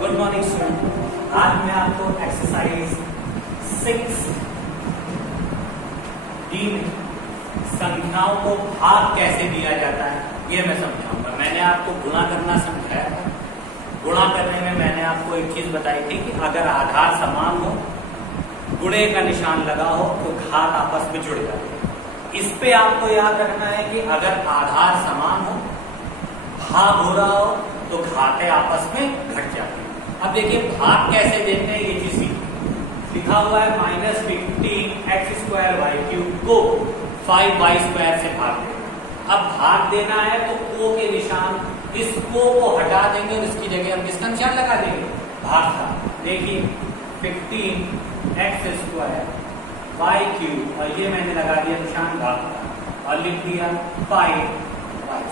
Good morning student. आज मैं आपको एक्सरसाइज 6D में संख्याओं को भाग कैसे दिया जाता है ये मैं समझाऊंगा। मैंने आपको गुणा करना समझाया था। गुणा करने में मैंने आपको एक चीज बताई थी कि अगर आधार समान हो, गुणे का निशान लगा हो तो घात आपस में जुड़ जाते हैं। इस पे आपको याद रखना है कि अगर आधार समान हो, भाग हो रहा हो तो घातें आपस में घट जाती हैं। अब देखिए भाग कैसे देते हैं ये चीज लिखा हुआ है -15x² को 5y² से भाग देना। अब भाग देना है तो को के निशान इस को हटा देंगे और इसकी जगह हम किसका निशान लगा देंगे? भाग का। देखिए 15x² y³ और ये मैंने लगा दिया निशान भाग का और लिख दिया 5y²।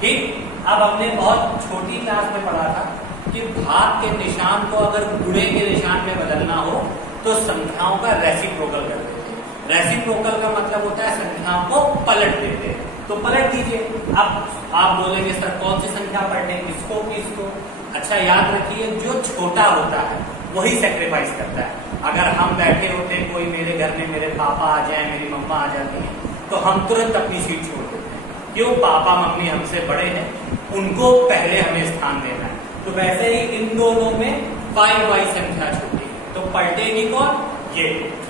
ठीक। अब हमने बहुत छोटी क्लास में पढ़ा था कि भाग के निशान को अगर गुणे के निशान में बदलना हो तो संख्याओं का रेसिप्रोकल कर देते हैं। रेसिप्रोकल का मतलब होता है संख्याओं को पलट देते हैं। तो पलट दीजिए। अब आप बोलेंगे सर कौन सी संख्या पढ़ने, किसको किसको? अच्छा याद रखिए जो छोटा होता है वही सेक्रीफाइस करता है। अगर हम बैठे होते हैं, कोई मेरे घर में मेरे पापा आ जाए, मेरी मम्मा आ जाती है, तो हम तुरंत अपनी सीट छोड़ देते हैं। क्यों? पापा मम्मी हमसे बड़े हैं, उनको पहले हमें स्थान देना है। तो वैसे ही इन दोनों में 5y संख्या छोटी है तो पलटेगी कौन?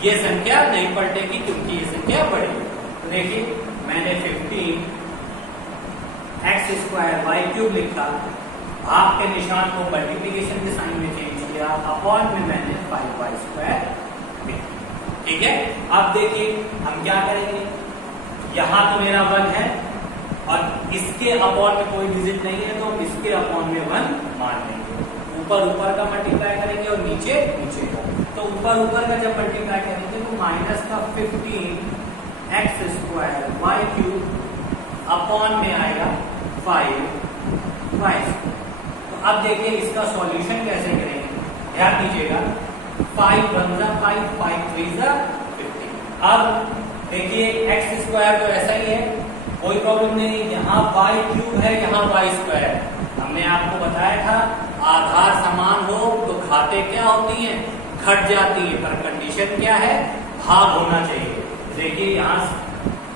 ये संख्या नहीं पलटेगी क्योंकि ये संख्या बड़ी है। तो देखिए मैंने 15x² y³ लिखा, भाग के निशान को मल्टीप्लिकेशन के साइन में चेंज किया, अपॉन में मैंने 5y² लिखा। ठीक है। अब देखिए हम क्या करेंगे, यहां तो मेरा 1 है और इसके अपॉन में कोई डिजिट नहीं है तो इसके अपॉन में 1 मान लेंगे। ऊपर ऊपर का मल्टीप्लाई करेंगे और नीचे नीचे का। तो ऊपर ऊपर का जब मल्टीप्लाई करेंगे तो माइनस का 15x² y³ अपॉन में आएगा 5y²। तो अब देखिए इसका सॉल्यूशन कैसे करेंगे, ध्यान दीजिएगा। 5 1 5 5 3 15। अब देखिए x² तो ऐसा ही है, कोई प्रॉब्लम नहीं। यहाँ y³ है, यहाँ y² है। हमने आपको बताया था आधार समान हो तो घातें क्या होती हैं? घट जाती है। पर कंडीशन क्या है? भाग होना चाहिए। देखिए यहाँ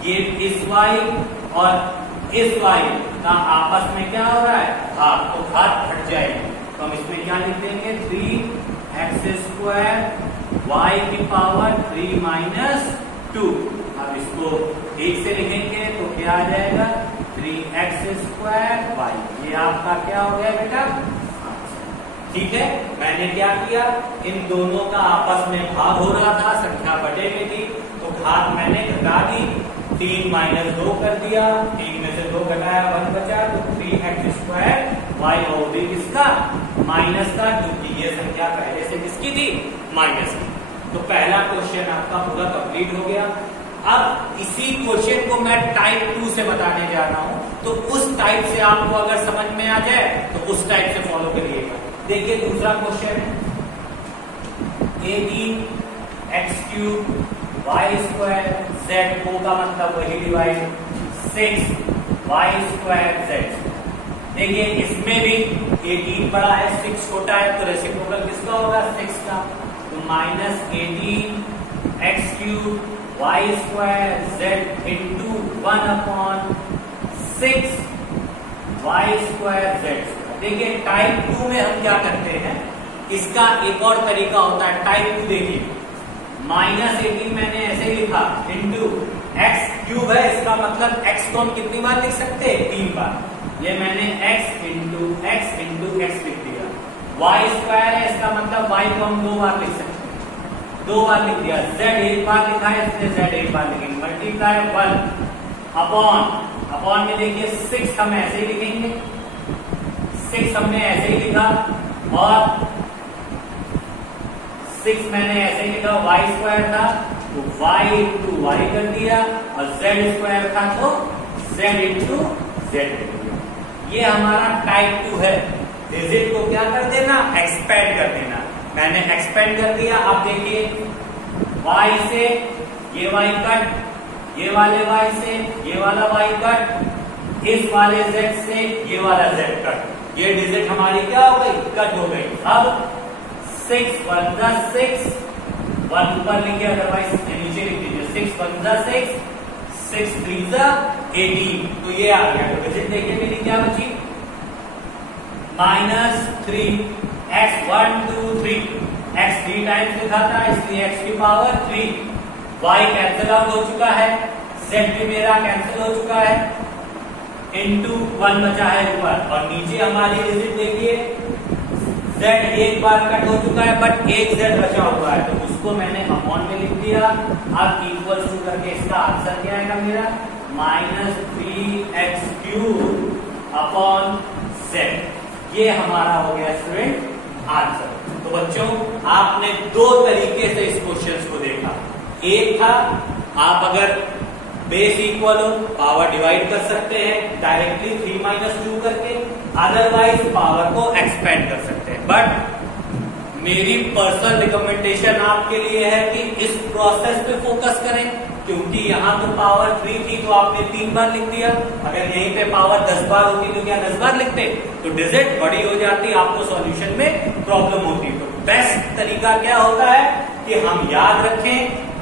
ये इस y और इस y का आपस में क्या हो रहा है? भाग। तो घात घट जाएगी तो हम इसमें क्या लिख देंगे? 3x² y³ 2। अब इसको एक से लिखेंगे तो क्या आ जाएगा? 3x² y। ये आपका क्या हो गया बेटा? ठीक है। मैंने क्या किया, इन दोनों का आपस में भाग हो रहा था, संख्या बटे में थी तो घात मैंने घटा दी, 3 - 2 कर दिया। 3 में से 2 घटाया 1 बचा तो 3x² y और भी किसका? माइनस का, क्योंकि ये संख्या पहले से किसकी थी? माइनस की। तो पहला क्वेश्चन आपका पूरा कंप्लीट हो गया। अब इसी क्वेश्चन को मैं टाइप 2 से बताने जा रहा हूं, तो उस टाइप से आपको अगर समझ में आ जाए तो उस टाइप से फॉलो करिएगा। देखिए दूसरा क्वेश्चन, 18x³ y² z को का मतलब वही डिवाइड 6y² z। देखिए इसमें भी 18 बड़ा है, 6 छोटा है, तो रेसिप्रोकल किसका होगा? 6 का। तो -18x³ y² z into 1/6 y² z। देखिए टाइप 2 में हम क्या करते हैं, इसका एक और तरीका होता है। टाइप 2 देखिए, -18 मैंने ऐसे ही लिखा इंटू x³ है, इसका मतलब x को हम कितनी बार लिख सकते हैं? 3 बार। ये मैंने x इंटू x लिख दिया। y² है, इसका मतलब y को हम 2 बार लिख सकते हैं, 2 बार लिख दिया। z एक बार लिखा है, इसलिए z एक बार लिखेंगे। मल्टीप्लाई 1 अपॉन में देखिए 6 हम ऐसे ही लिखेंगे, 6 हमने ऐसे ही लिखा और 6 मैंने ऐसे ही लिखा। y² था तो y इंटू y कर दिया और z² था तो z इंटू z कर दिया। ये हमारा टाइप 2 है। डिजिट को क्या कर देना? एक्सपेंड कर देना। मैंने एक्सपेंड कर दिया। अब देखिए y से ये y कट, ये वाले y से ये वाला y कट, इस वाले z से ये वाला z कट। ये डिजिट हमारी क्या हो गई, कट हो गई। अब 6 1 जा 6, 1 ऊपर लिखे अदरवाइज नीचे लिख दीजिए, 6 1 जा 6, 6 3 जा 18, तो ये आ गया। तो डिजिट देखिए मेरी क्या बची, -3 x 1 2 3, x 3 टाइम्स लिखा था इसलिए x की पावर 3, y कैंसिल आउट हो चुका है, z भी मेरा कैंसिल हो चुका है, इनटू 1 बचा है ऊपर, और नीचे हमारी डिजिट देखिए z एक बार कट हो चुका है बट एक z बचा हुआ है, तो उसको मैंने अपॉन में लिख दिया। अब इक्वल टू करके इसका आंसर क्या आएगा मेरा, -3x³ अपॉन z। ये हमारा हो गया स्टूडेंट आंसर। तो बच्चों आपने दो तरीके से इस क्वेश्चन को देखा। एक था आप अगर बेस इक्वल हो पावर डिवाइड कर सकते हैं डायरेक्टली 3 - 2 करके, अदरवाइज पावर को एक्सपेंड कर सकते हैं। बट मेरी पर्सनल रिकमेंडेशन आपके लिए है कि इस प्रोसेस पे फोकस करें, क्योंकि यहाँ तो पावर 3 थी तो आपने 3 बार लिख दिया, अगर यहीं पे पावर 10 बार होती तो क्या 10 बार लिखते, तो डिजिट बड़ी हो जाती, आपको सॉल्यूशन में प्रॉब्लम होती। तो बेस्ट तरीका क्या होता है कि हम याद रखें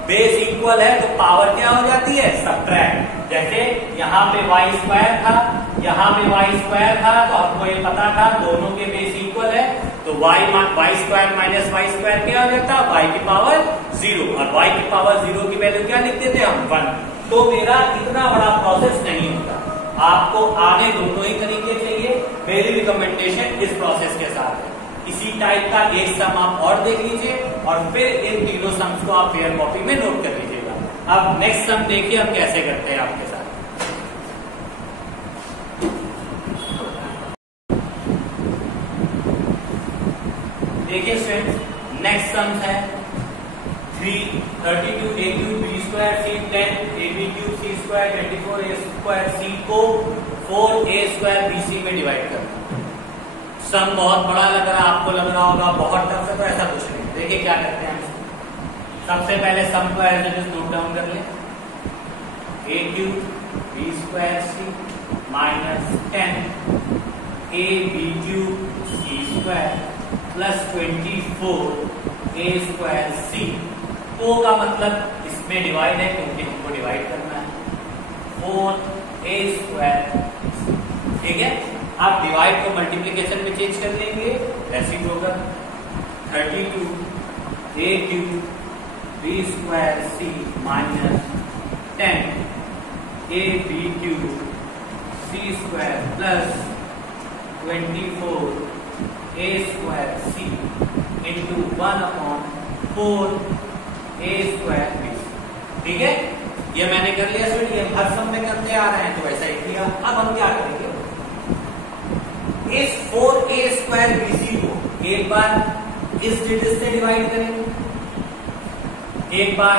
बेस इक्वल है तो पावर क्या हो जाती है, सबट्रैक्ट। जैसे यहाँ पे y² था, यहाँ पे y² था, तो आपको ये पता था दोनों के बेस इक्वल है, तो y² - y² क्या हो जाता, y की पावर 0, और y की पावर 0 की वैल्यू क्या लिखते थे हम 1। तो मेरा इतना बड़ा प्रोसेस नहीं होता। आपको आने दोनों ही तरीके चाहिए, मेरी रिकमेंडेशन इस प्रोसेस के साथ है। इसी टाइप का एक सम आप और देख लीजिए और फिर इन तीनों सम्स को आप फेयर कॉपी में नोट कर लीजिएगा। अब नेक्स्ट सम देखिए हम कैसे करते हैं आपके साथ। देखिए स्टूडेंट्स नेक्स्ट सम है 32 a³ b² c 10 ab³ c² 24 a² c को 4a² bc में डिवाइड करना। सम बहुत बड़ा लग रहा है, आपको लग रहा होगा बहुत टफ है, तो ऐसा कुछ नहीं। देखिए क्या करते हैं हम, सबसे पहले सम को as it is note down कर लें, a³ b² c minus 10 ab³ c² plus 24 a² c। को का मतलब इसमें डिवाइड है क्योंकि हमको डिवाइड करना है, 4a²। ठीक है, आप डिवाइड को मल्टीप्लीकेशन में चेंज कर लेंगे, ऐसे ही होगा 32 a³ b² c minus 10 ab³ c² plus 24 a² c into 1/4 a² b। ठीक है, ये मैंने कर लिया स्टूडेंट, ये हर सम में करते आ रहे हैं तो वैसा ही किया। अब हम क्या करेंगे, इस 4a² bc को एक बार इस डिजिट से डिवाइड करेंगे, एक बार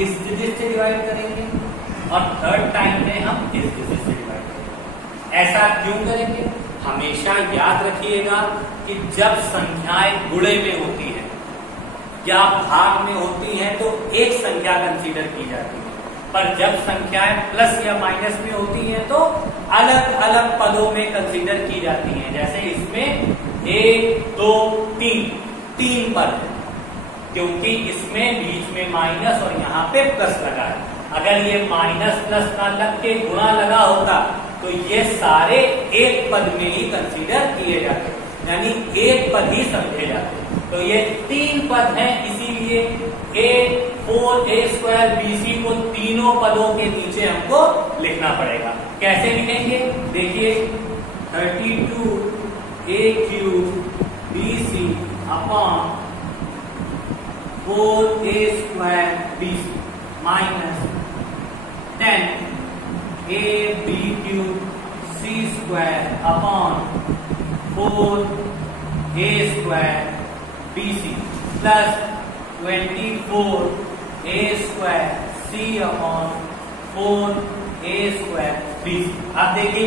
इस डिजिट से डिवाइड करेंगे, और थर्ड टाइम में हम इस डिजिट से डिवाइड करेंगे। ऐसा क्यों करेंगे, हमेशा याद रखिएगा कि जब संख्याएं गुणे में होती है या भाग में होती हैं तो एक संख्या कंसीडर की जाती है, पर जब संख्याएं प्लस या माइनस में होती हैं तो अलग अलग पदों में कंसीडर की जाती हैं। जैसे इसमें 1 2 3 पद है, क्योंकि इसमें बीच में माइनस और यहाँ पे प्लस लगा है। अगर ये माइनस प्लस ना लग के गुणा लगा होता तो ये सारे एक पद में ही कंसीडर किए जाते, यानी एक पद ही समझे जाते। तो ये 3 पद हैं, इसीलिए a4a² bc को तीनों पदों के नीचे हमको लिखना पड़ेगा। कैसे लिखेंगे, देखिए 32 a³ bc upon 4a² bc minus 10 ab³ c² upon 4a² bc plus 24 a² c upon 4a² bc। अब देखिए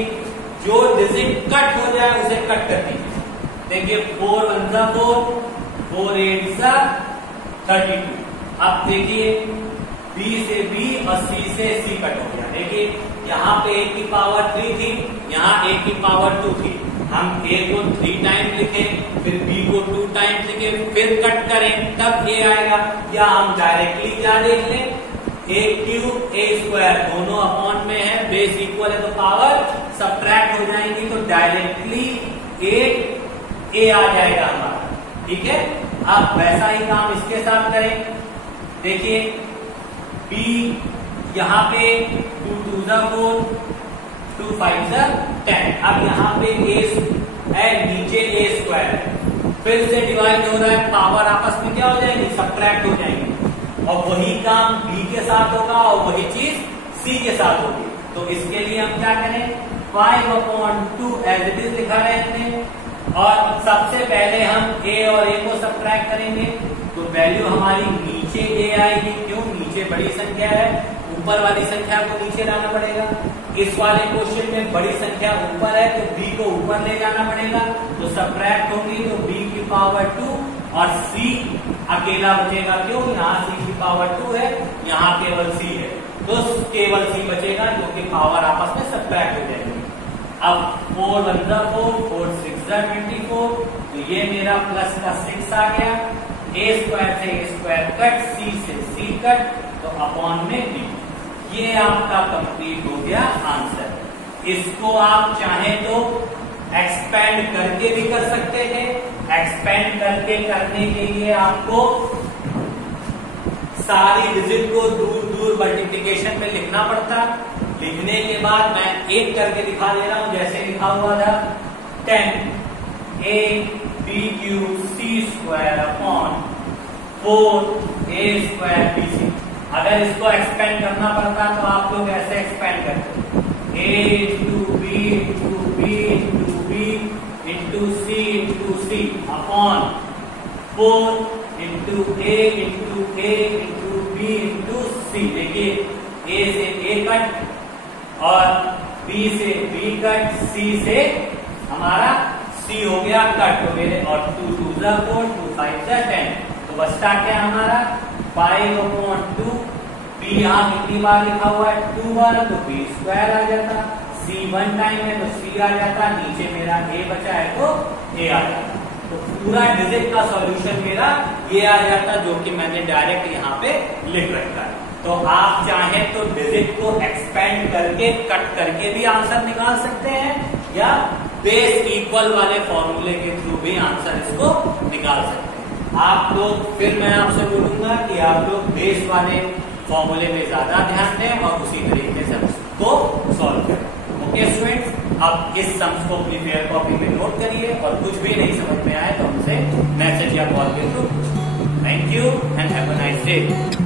जो डिजिट कट हो जाए उसे कट कर दीजिए। देखिए 4 1 जा 4, 4 8 जा 32। अब देखिए b से b और c से c कट हो गया। देखिए यहाँ पे a की पावर 3 थी, यहाँ a की पावर 2 थी, हम a को 3 टाइम लिखें, फिर b को 2 टाइम लिखें, फिर कट करें, तब a आएगा। या हम डायरेक्टली क्या देख लें, a क्यूब a स्क्वायर दोनों अपॉन में है, बेस इक्वल है तो पावर सब्ट्रैक्ट हो जाएंगी, तो डायरेक्टली 8a आ जाएगा हमारा। ठीक है, अब वैसा ही काम इसके साथ करें। देखिए b यहाँ पे 2 2 4 2 5 10, अब यहाँ पे a है, नीचे a स्क्वायर है, फिर से डिवाइड हो रहा है, पावर आपस में क्या हो जाएगी, सब्ट्रैक्ट हो जाएंगी, और वही काम b के साथ होगा और वही चीज c के साथ होगी। तो इसके लिए हम क्या करें, 5/2 एज इट इज लिखा है इसने, और सबसे पहले हम a और a को सब्ट्रैक्ट करेंगे, तो वैल्यू हमारी नीचे a आएगी। क्यों, नीचे बड़ी संख्या है, ऊपर वाली संख्या को नीचे लाना पड़ेगा। इस वाले क्वेश्चन में बड़ी संख्या ऊपर है, तो b को ऊपर ले जाना पड़ेगा, तो सब्ट्रैक्ट होगी, तो b की पावर 2 और c अकेला बचेगा। क्यों, यहाँ c की पावर 2 है, यहाँ केवल c है, तो केवल c बचेगा, जो कि पावर आपस में सब्ट्रैक्ट हो जाएगी। अब 4 1 4 4 6 24, तो ये मेरा प्लस का 6 आ गया, a स्क्वायर से a स्क्वायर कट, c से c कट, तो अपॉन में b। ये आपका कंप्लीट हो गया आंसर। इसको आप चाहें तो एक्सपेंड करके भी कर सकते थे। एक्सपेंड करके करने के लिए आपको सारी डिजिट को दूर दूर मल्टीप्लिकेशन में लिखना पड़ता। लिखने के बाद मैं एक करके दिखा दे रहा हूं, जैसे लिखा हुआ था 10 a b cube c square upon 4 a square b c। अगर इसको एक्सपेंड करना पड़ता तो आप लोग ऐसे एक्सपेंड करते, a into b into b into b into c upon 4 into a into a into b into c। देखिए a से a कट और b से b कट, c से हमारा c हो गया कट, तो मेरे और 2 2 4 2 5 10, तो बचता क्या हमारा 5/2। b यहाँ कितनी बार लिखा हुआ है, 2 बार, तो b स्क्वायर आ जाता, c 1 टाइम है तो c आ जाता, नीचे मेरा a बचा है तो a आ जाता। तो पूरा डिजिट का सॉल्यूशन मेरा ये आ जाता, जो कि मैंने डायरेक्ट यहाँ पे लिख रखा है। तो आप चाहें तो डिजिट को एक्सपेंड करके कट करके भी आंसर निकाल सकते हैं, या बेस इक्वल वाले फॉर्मूले के थ्रू भी आंसर इसको निकाल सकते हैं। आप लोग, फिर मैं आपसे बोलूंगा कि आप लोग बेस वाले फॉर्मूले में ज्यादा ध्यान दें और उसी तरीके से उसको सॉल्व करें। ओके स्टूडेंट्स, अब इस सम्स को अपनी फेयर कॉपी में नोट करिए, और कुछ भी नहीं समझ में आए तो हमसे मैसेज या कॉल के through. Thank you and have a nice day.